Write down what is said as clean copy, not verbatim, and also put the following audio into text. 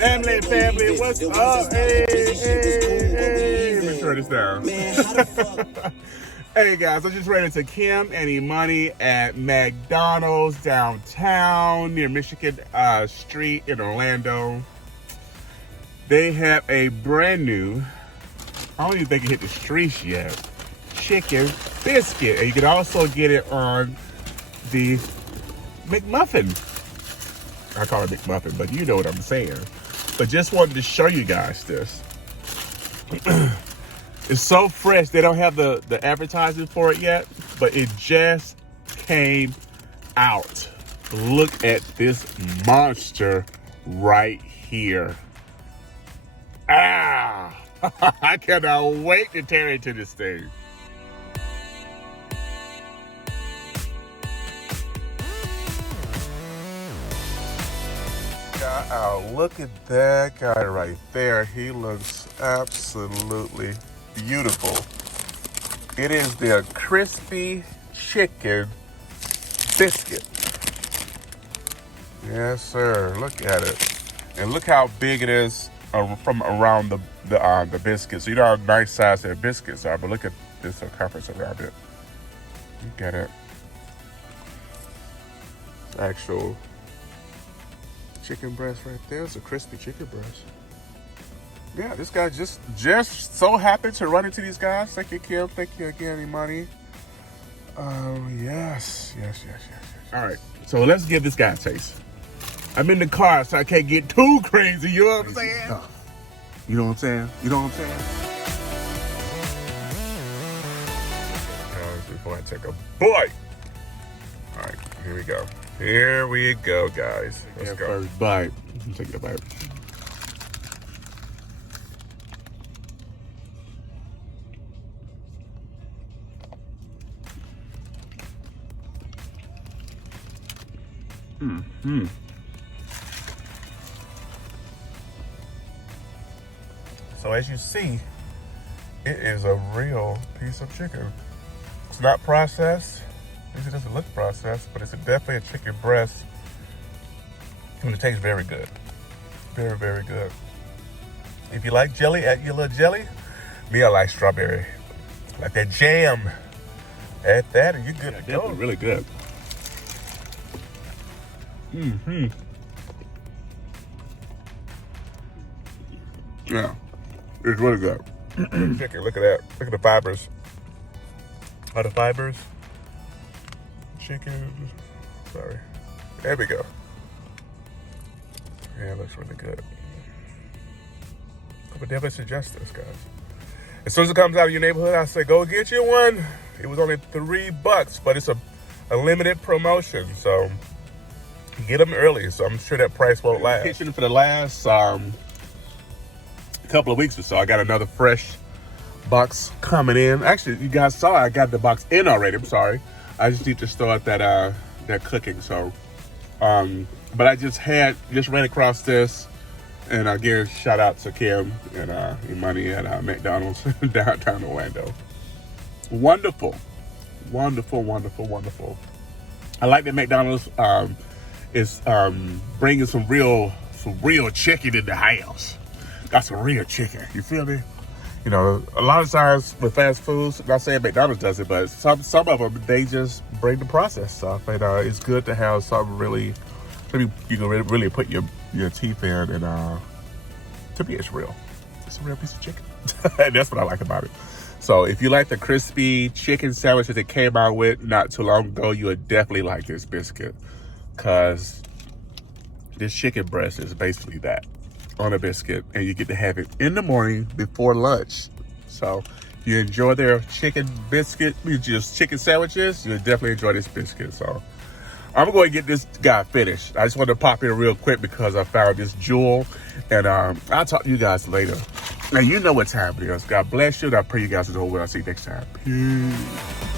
Family, what's up? Hey, let me turn this down. Hey guys, I just ran into Kim and Imani at McDonald's downtown near Michigan Street in Orlando. They have a brand new, I don't even think it hit the streets yet, chicken biscuit. And you can also get it on the McMuffin. I call it McMuffin, but you know what I'm saying. But just wanted to show you guys this. It's so fresh. They don't have the advertising for it yet, but it just came out. Look at this monster right here. Ah! I cannot wait to tear into this thing. Look at that guy right there. He looks absolutely beautiful. It is the crispy chicken biscuit. Yes, sir. Look at it, and look how big it is from around the biscuit. So you know how nice size their biscuits are, but look at this circumference around it. Look at it. Actual chicken breast right there. It's a crispy chicken breast. Yeah, this guy just so happened to run into these guys. Thank you, Kim. Thank you again, Imani. Yes. All right, so let's give this guy a taste. I'm in the car, so I can't get too crazy. You know what I'm saying? You know what I'm saying? You know what I'm saying? Before I take a bite. All right, here we go. Here we go, guys. Let's go. First bite. Take a bite. So as you see, it is a real piece of chicken. It's not processed. It doesn't look processed, but it's definitely a chicken breast. And it tastes very good. Very, very good. If you like jelly, add your little jelly. Me, I like strawberry. Like that jam. Add that and you're good to go. Really good. Yeah, it's really good. Chicken, look at that. Look at the fibers. Are the fibers? Chicken, sorry. There we go. Yeah, it looks really good. I would definitely suggest this, guys. As soon as it comes out of your neighborhood, I say go get you one. It was only $3, but it's a limited promotion, so get them early. So I'm sure that price won't last. Kitchen for the last couple of weeks or so. I got another fresh box coming in. Actually, you guys saw I got the box in already. I'm sorry. I just need to start that cooking. So, but I just ran across this, and again, shout out to Kim and Imani at McDonald's downtown Orlando. Wonderful. I like that McDonald's is bringing some real chicken in the house. Got some real chicken. You feel me? You know, a lot of times with fast foods, not saying McDonald's does it, but some of them, they just bring the processed stuff. And it's good to have something really, maybe you can really put your teeth in. And to me, it's real. It's a real piece of chicken. And that's what I like about it. So if you like the crispy chicken sandwich that they came out with not too long ago, you would definitely like this biscuit. Because this chicken breast is basically that. On a biscuit, and you get to have it in the morning before lunch. So if you enjoy their chicken biscuit, just chicken sandwiches, you'll definitely enjoy this biscuit. So I'm going to get this guy finished. I just wanted to pop in real quick because I found this jewel, and I'll talk to you guys later. Now you know what time it is. God bless you, and I pray you guys will know what I'll see you next time. Peace.